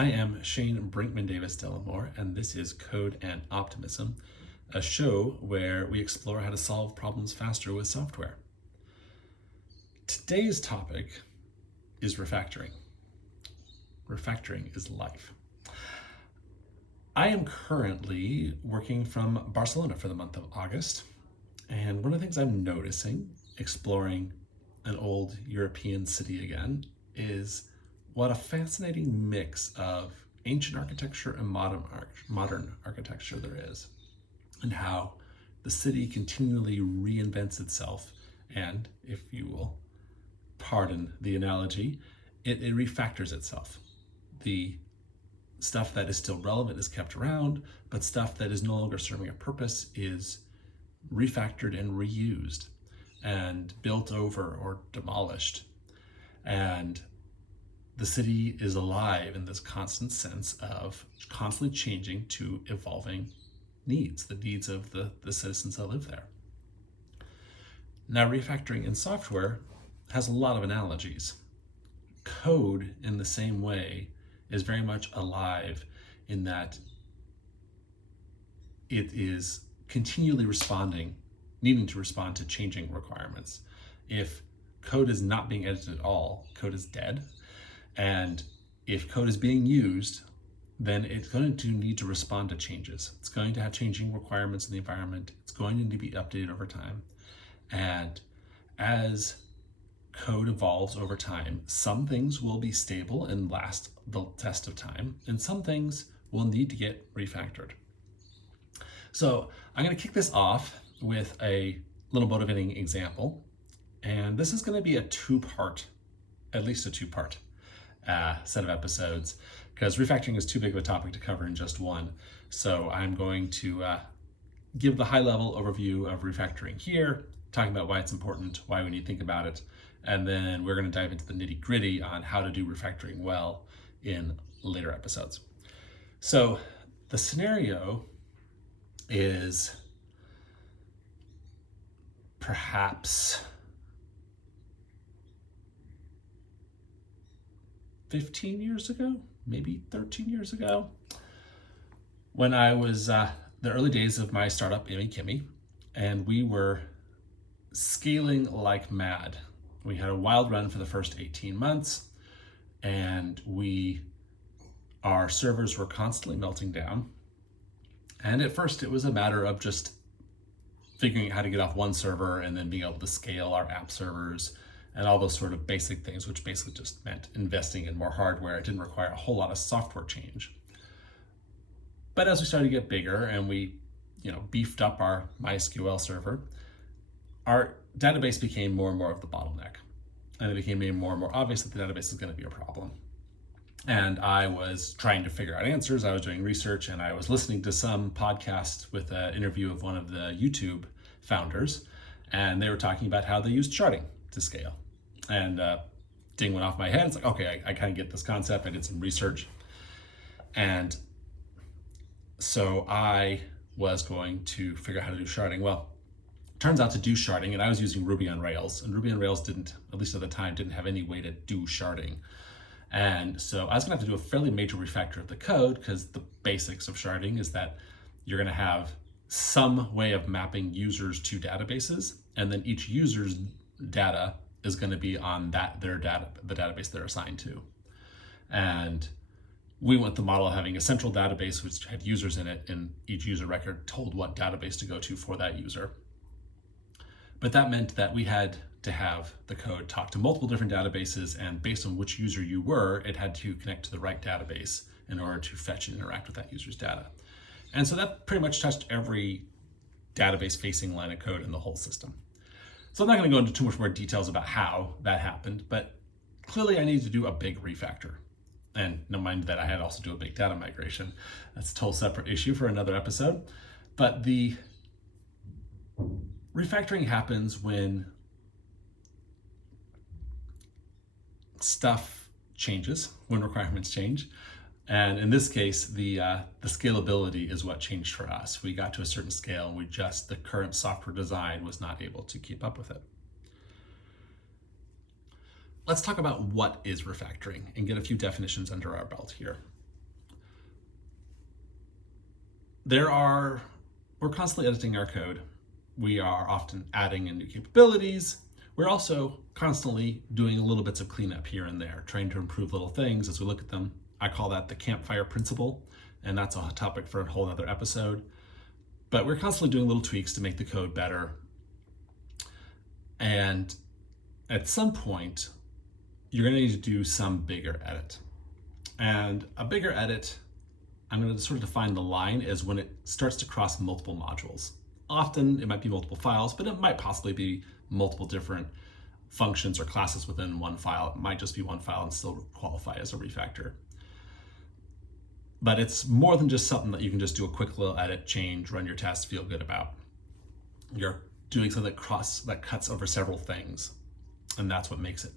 I am Shane Brinkman Davis Delamore, and this is Code and Optimism, a show where we explore how to solve problems faster with software. Today's topic is refactoring. Refactoring is life. I am currently working from Barcelona for the month of August, and one of the things I'm noticing, exploring an old European city again, is what a fascinating mix of ancient architecture and modern architecture there is, and how the city continually reinvents itself, and, if you will pardon the analogy, it refactors itself. The stuff that is still relevant is kept around, but stuff that is no longer serving a purpose is refactored and reused and built over or demolished. And the city is alive in this constant sense of constantly changing to evolving needs, the needs of the citizens that live there. Now, refactoring in software has a lot of analogies. Code, in the same way, is very much alive in that it is continually needing to respond to changing requirements. If code is not being edited at all, code is dead. And if code is being used, then it's going to need to respond to changes. It's going to have changing requirements in the environment. It's going to need to be updated over time. And as code evolves over time, some things will be stable and last the test of time, and some things will need to get refactored. So I'm going to kick this off with a little motivating example. And this is going to be at least a two-part set of episodes, because refactoring is too big of a topic to cover in just one. So I'm going to give the high-level overview of refactoring here, talking about why it's important, why we need to think about it, and then we're going to dive into the nitty-gritty on how to do refactoring well in later episodes. So the scenario is perhaps 15 years ago, maybe 13 years ago, when I was the early days of my startup, Immy Kimmy, and we were scaling like mad. We had a wild run for the first 18 months, and our servers were constantly melting down. And at first it was a matter of just figuring out how to get off one server and then being able to scale our app servers and all those sort of basic things, which basically just meant investing in more hardware. It didn't require a whole lot of software change. But as we started to get bigger and we beefed up our MySQL server, our database became more and more of the bottleneck. And it became more and more obvious that the database is going to be a problem. And I was trying to figure out answers. I was doing research, and I was listening to some podcast with an interview of one of the YouTube founders, and they were talking about how they used sharding to scale. And ding went off my head. It's like, okay, I kind of get this concept. I did some research. And so I was going to figure out how to do sharding. Well, turns out to do sharding, and I was using Ruby on Rails, and Ruby on Rails didn't, at least at the time, didn't have any way to do sharding. And so I was gonna have to do a fairly major refactor of the code, because the basics of sharding is that you're gonna have some way of mapping users to databases, and then each user's data is gonna be on the database they're assigned to. And we went the model of having a central database which had users in it, and each user record told what database to go to for that user. But that meant that we had to have the code talk to multiple different databases, and based on which user you were, it had to connect to the right database in order to fetch and interact with that user's data. And so that pretty much touched every database-facing line of code in the whole system. So I'm not going to go into too much more details about how that happened, but clearly I needed to do a big refactor. And no mind that I had to also do a big data migration. That's a total separate issue for another episode. But the refactoring happens when stuff changes, when requirements change. And in this case, the scalability is what changed for us. We got to a certain scale, and the current software design was not able to keep up with it. Let's talk about what is refactoring and get a few definitions under our belt here. we're constantly editing our code. We are often adding in new capabilities. We're also constantly doing little bits of cleanup here and there, trying to improve little things as we look at them. I call that the campfire principle, and that's a topic for a whole other episode. But we're constantly doing little tweaks to make the code better. And at some point, you're going to need to do some bigger edit. And a bigger edit, I'm going to sort of define the line as when it starts to cross multiple modules. Often it might be multiple files, but it might possibly be multiple different functions or classes within one file. It might just be one file and still qualify as a refactor. But it's more than just something that you can just do a quick little edit, change, run your test, feel good about. You're doing something that cuts over several things, and that's what makes it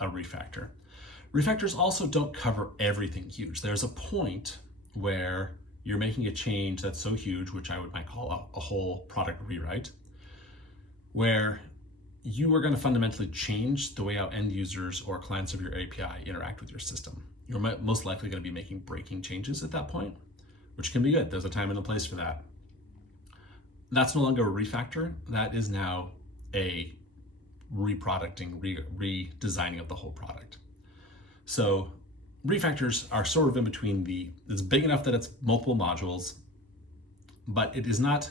a refactor. Refactors also don't cover everything huge. There's a point where you're making a change that's so huge, which I might call a whole product rewrite, where you are going to fundamentally change the way how end users or clients of your API interact with your system. You're most likely going to be making breaking changes at that point, which can be good. There's a time and a place for that. That's no longer a refactor. That is now a reproducting, redesigning of the whole product. So refactors are sort of in between it's big enough that it's multiple modules, but it is not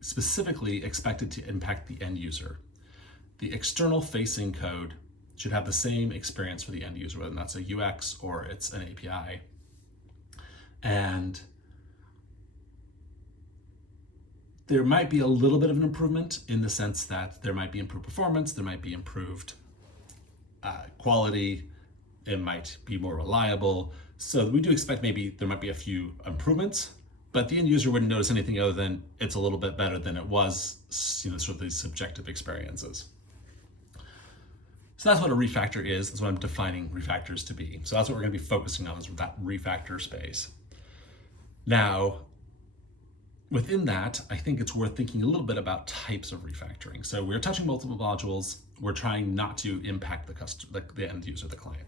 specifically expected to impact the end user. The external facing code should have the same experience for the end user, whether that's a UX or it's an API. And there might be a little bit of an improvement in the sense that there might be improved performance, there might be improved quality, it might be more reliable. So we do expect maybe there might be a few improvements, but the end user wouldn't notice anything other than it's a little bit better than it was, sort of these subjective experiences. So that's what a refactor is. That's what I'm defining refactors to be. So that's what we're going to be focusing on, is that refactor space. Now, within that, I think it's worth thinking a little bit about types of refactoring. So we're touching multiple modules. We're trying not to impact the end user, the client.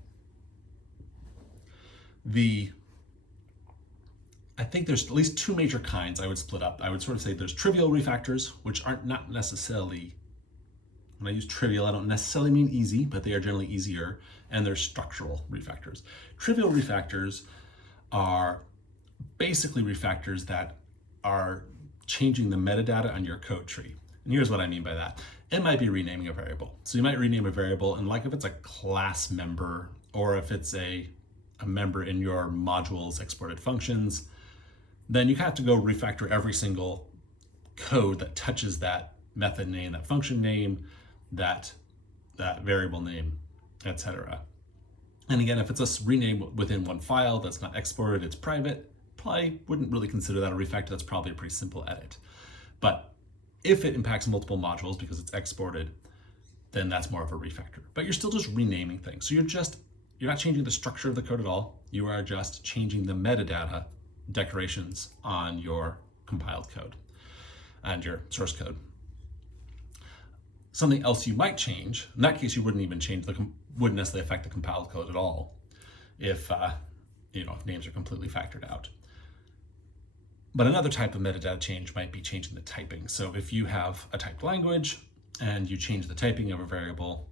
I think there's at least two major kinds I would split up. I would sort of say there's trivial refactors, which aren't not necessarily, when I use trivial, I don't necessarily mean easy, but they are generally easier, and there's structural refactors. Trivial refactors are basically refactors that are changing the metadata on your code tree. And here's what I mean by that. It might be renaming a variable. So you might rename a variable, and like if it's a class member, or if it's a member in your module's exported functions, then you have to go refactor every single code that touches that method name, that function name, that variable name, etc. And again, if it's a rename within one file that's not exported, it's private, probably wouldn't really consider that a refactor. That's probably a pretty simple edit. But if it impacts multiple modules because it's exported, then that's more of a refactor. But you're still just renaming things. So you're not changing the structure of the code at all. You are just changing the metadata decorations on your compiled code and your source code. Something else you might change, in that case you wouldn't even change, wouldn't necessarily affect the compiled code at all if names are completely factored out. But another type of metadata change might be changing the typing. So if you have a typed language and you change the typing of a variable,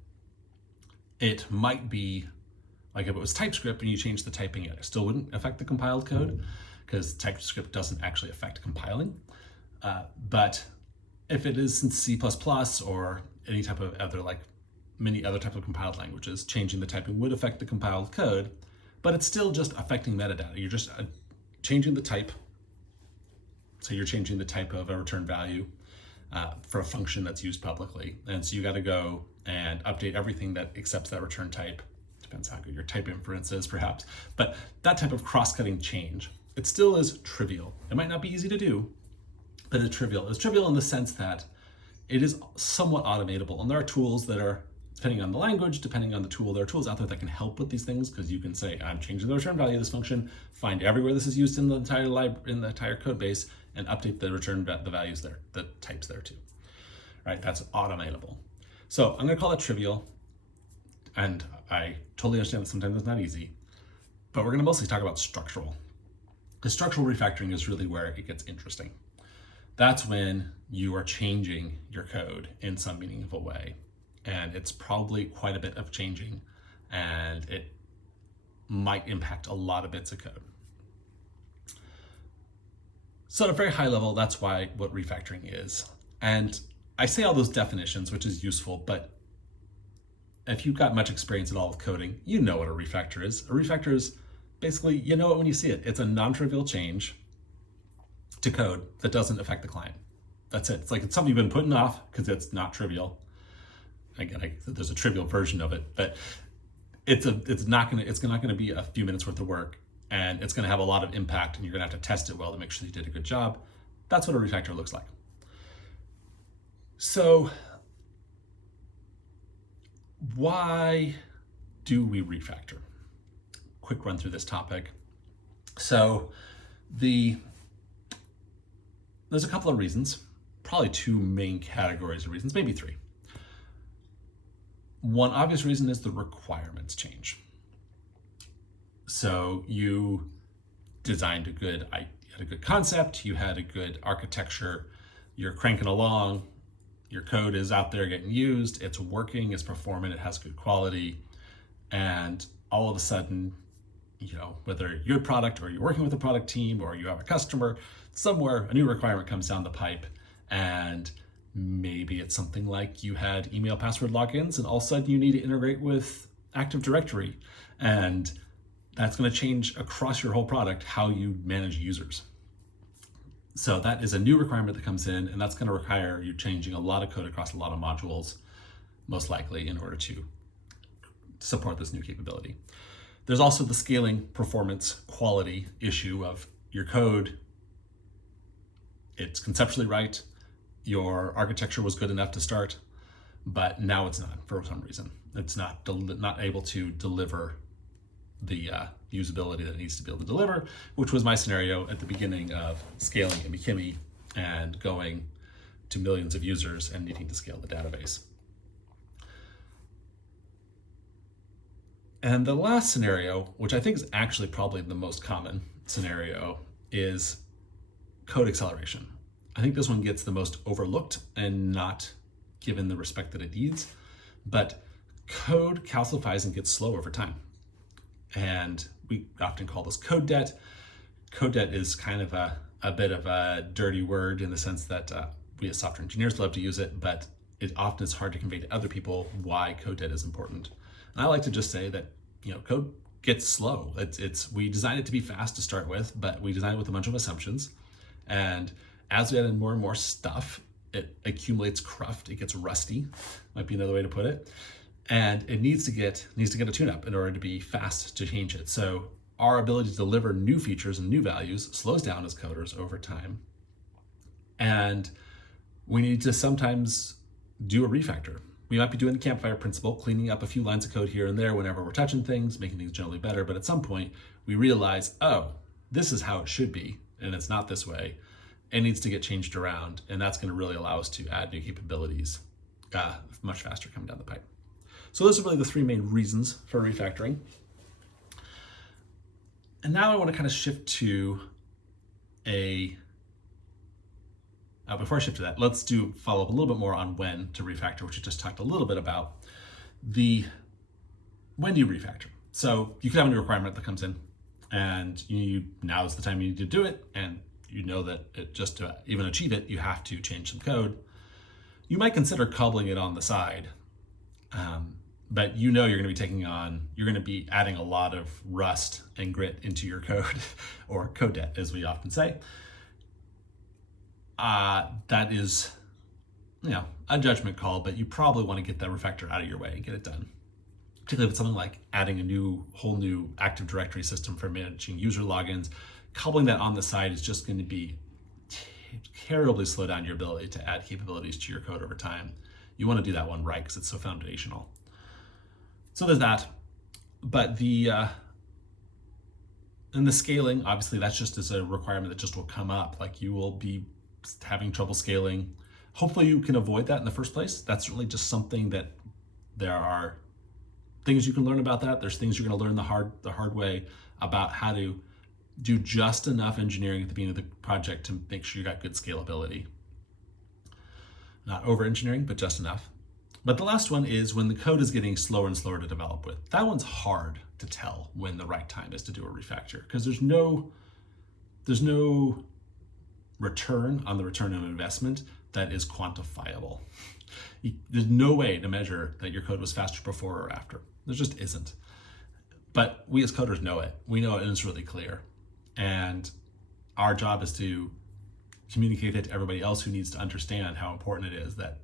it might be like if it was TypeScript and you change the typing, it still wouldn't affect the compiled code because TypeScript doesn't actually affect compiling. But if it is in C++ or any type of other, like many other types of compiled languages, changing the typing would affect the compiled code, but it's still just affecting metadata. You're just changing the type. So you're changing the type of a return value for a function that's used publicly. And so you got to go and update everything that accepts that return type. Depends how good your type inference is, perhaps. But that type of cross-cutting change, it still is trivial. It might not be easy to do, but it's trivial. It's trivial in the sense that it is somewhat automatable. And there are tools that are, depending on the language, depending on the tool, there are tools out there that can help with these things, because you can say, I'm changing the return value of this function, find everywhere this is used in the entire code base, and update the values there, the types there too. Right? That's automatable. So I'm going to call it trivial. And I totally understand that sometimes it's not easy, but we're going to mostly talk about structural. Because structural refactoring is really where it gets interesting. That's when you are changing your code in some meaningful way. And it's probably quite a bit of changing, and it might impact a lot of bits of code. So at a very high level, that's what refactoring is. And I say all those definitions, which is useful, but if you've got much experience at all with coding, you know what a refactor is. A refactor is basically, you know it when you see it. It's a non-trivial change to code that doesn't affect the client. That's it. It's something you've been putting off because it's not trivial. Again, there's a trivial version of it, but it's not going to be a few minutes worth of work, and it's going to have a lot of impact, and you're going to have to test it well to make sure you did a good job. That's what a refactor looks like. So why do we refactor? Quick run through this topic. So there's a couple of reasons, probably two main categories of reasons, maybe three. One obvious reason is the requirements change. So you designed you had a good concept, you had a good architecture, you're cranking along, your code is out there getting used, it's working, it's performing, it has good quality, and all of a sudden, whether your product or you're working with a product team or you have a customer, somewhere a new requirement comes down the pipe, and maybe it's something like you had email password logins and all of a sudden you need to integrate with Active Directory, and that's going to change across your whole product how you manage users. So that is a new requirement that comes in, and that's going to require you changing a lot of code across a lot of modules, most likely, in order to support this new capability. There's also the scaling, performance, quality issue of your code. It's conceptually right. Your architecture was good enough to start, but now it's not for some reason. It's not able to deliver the usability that it needs to be able to deliver, which was my scenario at the beginning of scaling Kimmy and going to millions of users and needing to scale the database. And the last scenario, which I think is actually probably the most common scenario, is code acceleration. I think this one gets the most overlooked and not given the respect that it needs, but code calcifies and gets slow over time. And we often call this code debt. Code debt is kind of a bit of a dirty word in the sense that we as software engineers love to use it, but it often is hard to convey to other people why code debt is important. And I like to just say that, code gets slow. We design it to be fast to start with, but we design it with a bunch of assumptions. And as we add in more and more stuff, it accumulates cruft, it gets rusty, might be another way to put it. And it needs to get a tune-up in order to be fast to change it. So our ability to deliver new features and new values slows down as coders over time. And we need to sometimes do a refactor. We might be doing the campfire principle, cleaning up a few lines of code here and there whenever we're touching things, making things generally better. But at some point, we realize, oh, this is how it should be, and it's not this way. It needs to get changed around, and that's going to really allow us to add new capabilities much faster coming down the pipe. So those are really the three main reasons for refactoring. And now I want to kind of shift to before I shift to that, let's follow up a little bit more on when to refactor, which we just talked a little bit about. When do you refactor? So you could have a new requirement that comes in, and now is the time you need to do it, and you know that just to even achieve it, you have to change some code. You might consider cobbling it on the side, but you're going to be adding a lot of rust and grit into your code, or code debt, as we often say. That is, a judgment call, but you probably want to get that refactor out of your way and get it done. Particularly if it's something like adding a whole new Active Directory system for managing user logins. Cobbling that on the side is just going to be terribly slow down your ability to add capabilities to your code over time. You want to do that one right because it's so foundational. So there's that. But the scaling, obviously, that's just as a requirement that just will come up. Like, you will be having trouble scaling. Hopefully you can avoid that in the first place. That's really just something that there are things you can learn about that. There's things you're going to learn the hard way about how to do just enough engineering at the beginning of the project to make sure you got good scalability. Not over engineering, but just enough. But the last one is when the code is getting slower and slower to develop with. That one's hard to tell when the right time is to do a refactor, because there's no return on the return on investment that is quantifiable. There's no way to measure that your code was faster before or after. There just isn't. But we as coders know it. We know it, and it's really clear. And our job is to communicate it to everybody else who needs to understand how important it is that,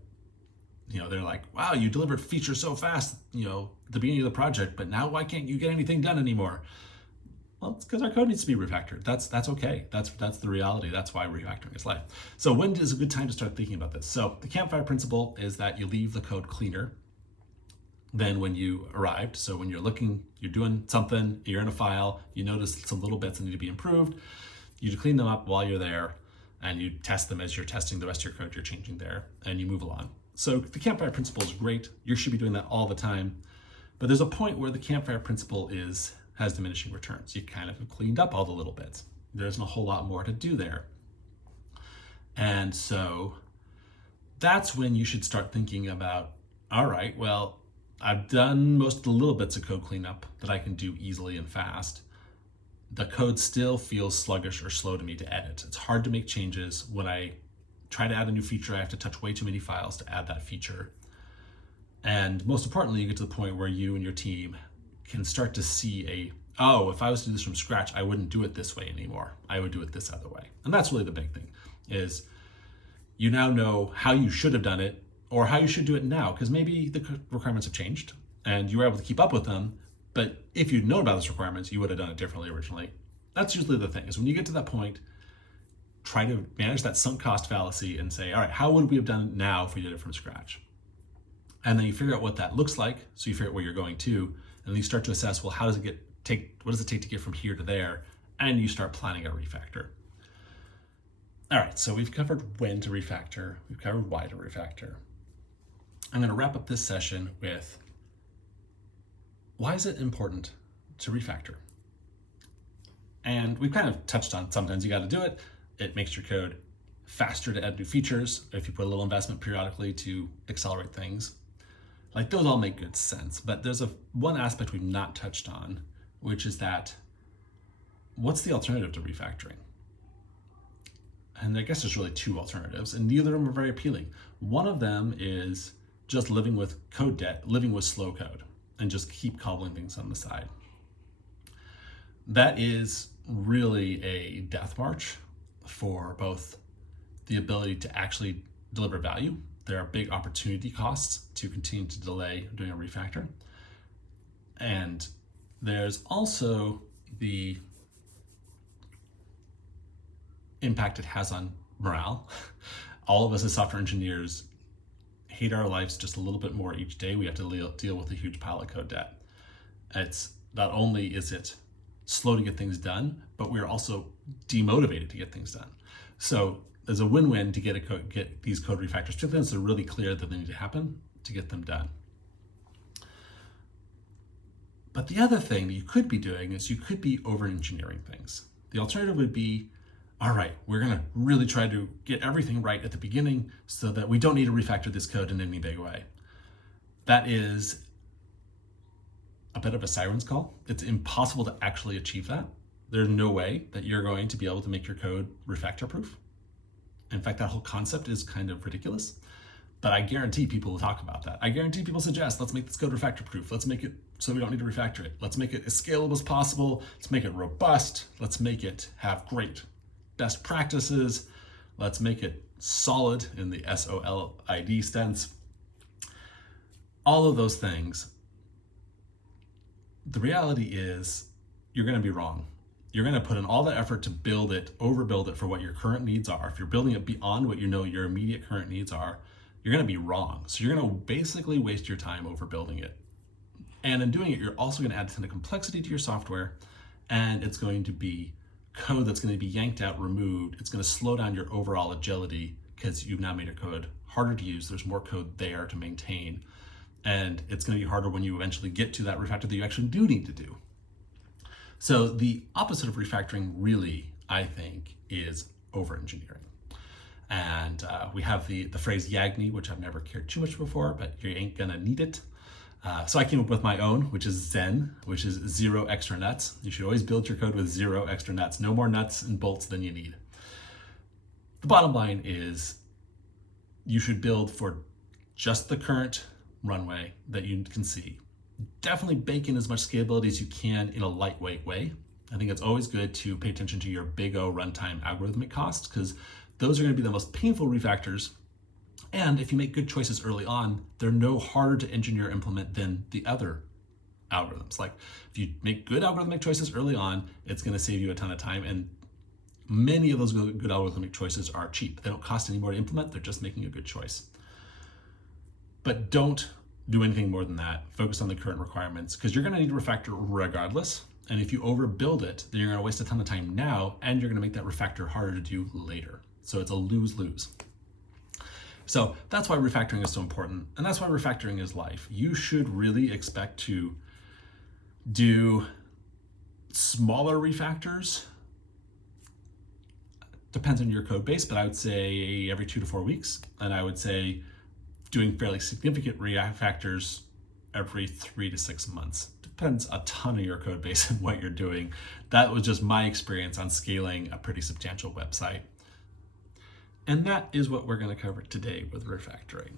they're like, wow, you delivered features so fast, at the beginning of the project, but now why can't you get anything done anymore? Well, it's because our code needs to be refactored. That's okay. That's the reality. That's why refactoring is life. So when is a good time to start thinking about this? So the campfire principle is that you leave the code cleaner than when you arrived. So when you're doing something, you're in a file, you notice some little bits that need to be improved, you clean them up while you're there, and you test them as you're testing the rest of your code you're changing there, and you move along. So the campfire principle is great. You should be doing that all the time. But there's a point where the campfire principle has diminishing returns. You kind of have cleaned up all the little bits. There isn't a whole lot more to do there. And so that's when you should start thinking about, all right, well, I've done most of the little bits of code cleanup that I can do easily and fast. The code still feels sluggish or slow to me to edit. It's hard to make changes. When I try to add a new feature, I have to touch way too many files to add that feature. And most importantly, you get to the point where you and your team can start to see if I was to do this from scratch, I wouldn't do it this way anymore. I would do it this other way. And that's really the big thing, is you now know how you should have done it or how you should do it now, because maybe the requirements have changed and you were able to keep up with them. But if you'd known about those requirements, you would have done it differently originally. That's usually the thing, is when you get to that point, try to manage that sunk cost fallacy and say, all right, how would we have done it now if we did it from scratch? And then you figure out what that looks like. So you figure out where you're going to, and then you start to assess, well, what does it take to get from here to there? And you start planning a refactor. All right, so we've covered when to refactor. We've covered why to refactor. I'm gonna wrap up this session with, why is it important to refactor? And we've kind of touched on, sometimes you gotta do it. It makes your code faster to add new features if you put a little investment periodically to accelerate things. Like, those all make good sense, but there's one aspect we've not touched on, which is that, what's the alternative to refactoring? And I guess there's really two alternatives, and neither of them are very appealing. One of them is just living with code debt, living with slow code, and just keep cobbling things on the side. That is really a death march for both the ability to actually deliver value. There are big opportunity costs to continue to delay doing a refactor. And there's also the impact it has on morale. All of us as software engineers hate our lives just a little bit more each day. We have to deal with a huge pile of code debt. It's not only is it slow to get things done, but we're also demotivated to get things done. So there's a win-win to get these code refactors, particularly once they're really clear that they need to happen, to get them done. But the other thing that you could be doing is you could be over-engineering things. The alternative would be, all right, we're gonna really try to get everything right at the beginning so that we don't need to refactor this code in any big way. That is a bit of a siren's call. It's impossible to actually achieve that. There's no way that you're going to be able to make your code refactor proof. In fact, that whole concept is kind of ridiculous, but I guarantee people will talk about that. I guarantee people suggest, let's make this code refactor proof. Let's make it so we don't need to refactor it. Let's make it as scalable as possible. Let's make it robust. Let's make it have great best practices. Let's make it solid in the SOLID sense. All of those things. The reality is you're going to be wrong. You're going to put in all that effort to build it, overbuild it for what your current needs are. If you're building it beyond what you know your immediate current needs are, you're going to be wrong. So you're going to basically waste your time overbuilding it. And in doing it, you're also going to add a ton of complexity to your software, and it's going to be code that's going to be yanked out, removed. It's going to slow down your overall agility because you've now made your code harder to use. There's more code there to maintain. And it's going to be harder when you eventually get to that refactor that you actually do need to do. So the opposite of refactoring really, I think, is over-engineering. And we have the phrase YAGNI, which I've never cared too much before, but you ain't gonna need it. So I came up with my own, which is Zen, which is 0 extra nuts. You should always build your code with 0 extra nuts, no more nuts and bolts than you need. The bottom line is you should build for just the current runway that you can see. Definitely bake in as much scalability as you can in a lightweight way. I think it's always good to pay attention to your big O runtime algorithmic costs, because those are going to be the most painful refactors. And if you make good choices early on, they're no harder to engineer or implement than the other algorithms. Like if you make good algorithmic choices early on, it's going to save you a ton of time. And many of those good algorithmic choices are cheap. They don't cost any more to implement. They're just making a good choice. But don't do anything more than that. Focus on the current requirements, because you're going to need to refactor regardless. And if you overbuild it, then you're going to waste a ton of time now, and you're going to make that refactor harder to do later. So it's a lose-lose. So that's why refactoring is so important, and that's why refactoring is life. You should really expect to do smaller refactors. Depends on your code base, but I would say every 2 to 4 weeks. And I would say doing fairly significant refactors every 3 to 6 months. Depends a ton on your code base and what you're doing. That was just my experience on scaling a pretty substantial website. And that is what we're going to cover today with refactoring.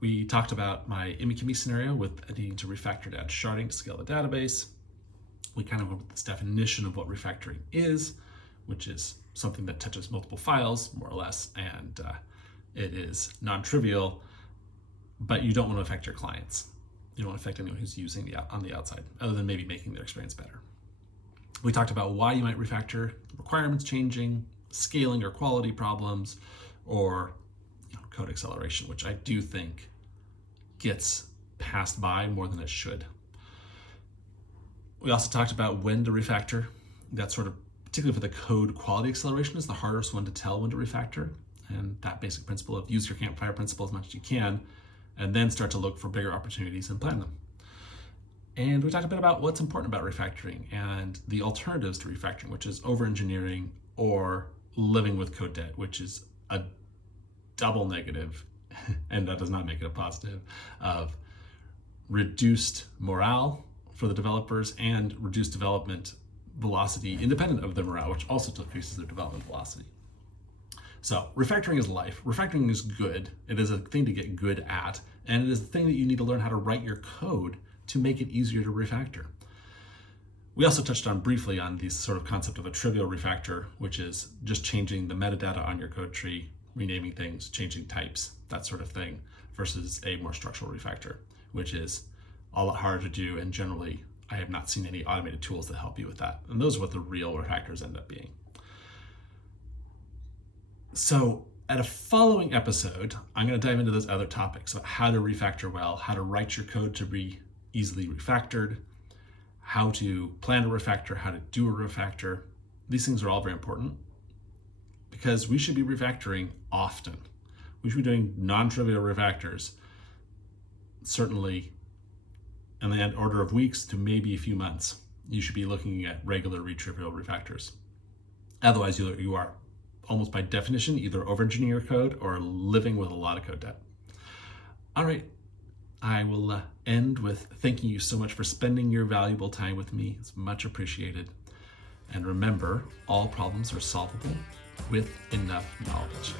We talked about my Imikimi scenario with needing to refactor to add sharding to scale the database. We kind of went with this definition of what refactoring is, which is something that touches multiple files, more or less, and it is non-trivial, but you don't want to affect your clients. You don't want to affect anyone who's using on the outside, other than maybe making their experience better. We talked about why you might refactor, requirements changing, scaling or quality problems, or code acceleration, which I do think gets passed by more than it should. We also talked about when to refactor. That sort of, particularly for the code quality acceleration, is the hardest one to tell when to refactor. And that basic principle of use your campfire principle as much as you can, and then start to look for bigger opportunities and plan them. And we talked a bit about what's important about refactoring and the alternatives to refactoring, which is over-engineering or living with code debt, which is a double negative, and that does not make it a positive, of reduced morale for the developers and reduced development velocity independent of the morale, which also decreases their development velocity. So refactoring is life. Refactoring is good. It is a thing to get good at, and it is the thing that you need to learn how to write your code to make it easier to refactor. We also touched on briefly on the sort of concept of a trivial refactor, which is just changing the metadata on your code tree, renaming things, changing types, that sort of thing, versus a more structural refactor, which is a lot harder to do, and generally I have not seen any automated tools that help you with that. And those are what the real refactors end up being. So at a following episode, I'm going to dive into those other topics about how to refactor well, how to write your code to be easily refactored, how to plan a refactor, how to do a refactor. These things are all very important because we should be refactoring often. We should be doing non-trivial refactors, certainly in the order of weeks to maybe a few months. You should be looking at regular trivial refactors. Otherwise, you are almost by definition either over-engineering your code or living with a lot of code debt. All right. I will end with thanking you so much for spending your valuable time with me. It's much appreciated. And remember, all problems are solvable with enough knowledge.